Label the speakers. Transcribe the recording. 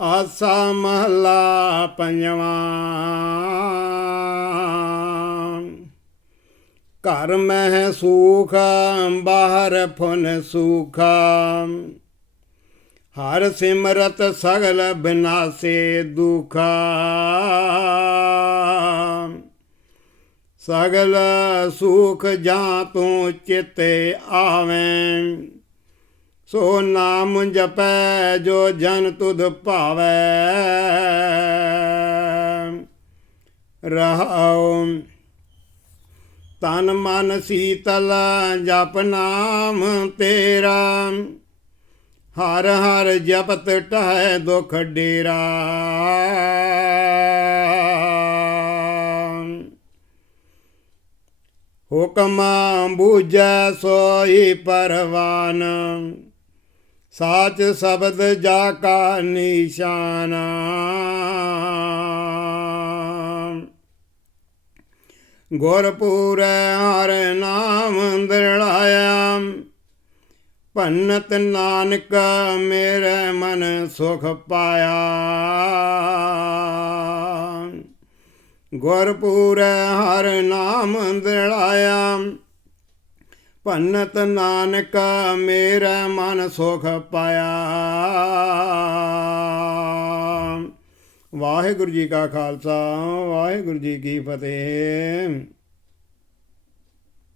Speaker 1: ਆਸਾ ਮਹਲਾ ਪੰਜਵਾਂ। ਘਰ ਮਹਿ ਸੁਖ, ਬਾਹਰ ਫੁਨ ਸੁਖ। ਹਰ ਸਿਮਰਤ ਸਗਲ ਬਿਨਾਸੇ ਦੁਖਾ। ਸਗਲ ਸੁਖ ਜਾਂ ਤੂੰ ਚਿਤੇ ਆਵੇਂ। ਸੋ ਨਾਮ ਜਪੈ ਜੋ ਜਨ ਤੁਧ ਭਾਵੈ। ਰਹਾਉ ਤਨ ਮਨ ਸੀਤਲ ਜਪ ਨਾਮ ਤੇਰਾ। ਹਰ ਹਰ ਜਪਤ ਟਹੈ ਦੁਖ ਡੇਰਾ। ਹੁਕਮ ਬੂਝੈ ਸੋਈ ਪਰਵਾਨ। ਸਾਚ ਸ਼ਬਦ ਜਾ ਕਾ ਨਿਸ਼ਾਨ। ਗੁਰਪੂਰੈ ਹਰ ਨਾਮ ਦਿਲਾਇਆ ਭੰਨਤ ਨਾਨਕ ਮੇਰੇ ਮਨ ਸੁਖ ਪਾਇਆ। ਗੁਰਪੂਰੈ ਹਰ ਨਾਮ ਦਿਲਾਇਆ ਭੰਨਤ ਨਾਨਕ ਮੇਰਾ ਮਨ ਸੁਖ ਪਾਇਆ। ਵਾਹਿਗੁਰੂ ਜੀ ਕਾ ਖਾਲਸਾ ਵਾਹਿਗੁਰੂ ਜੀ ਕੀ ਫਤਿਹ।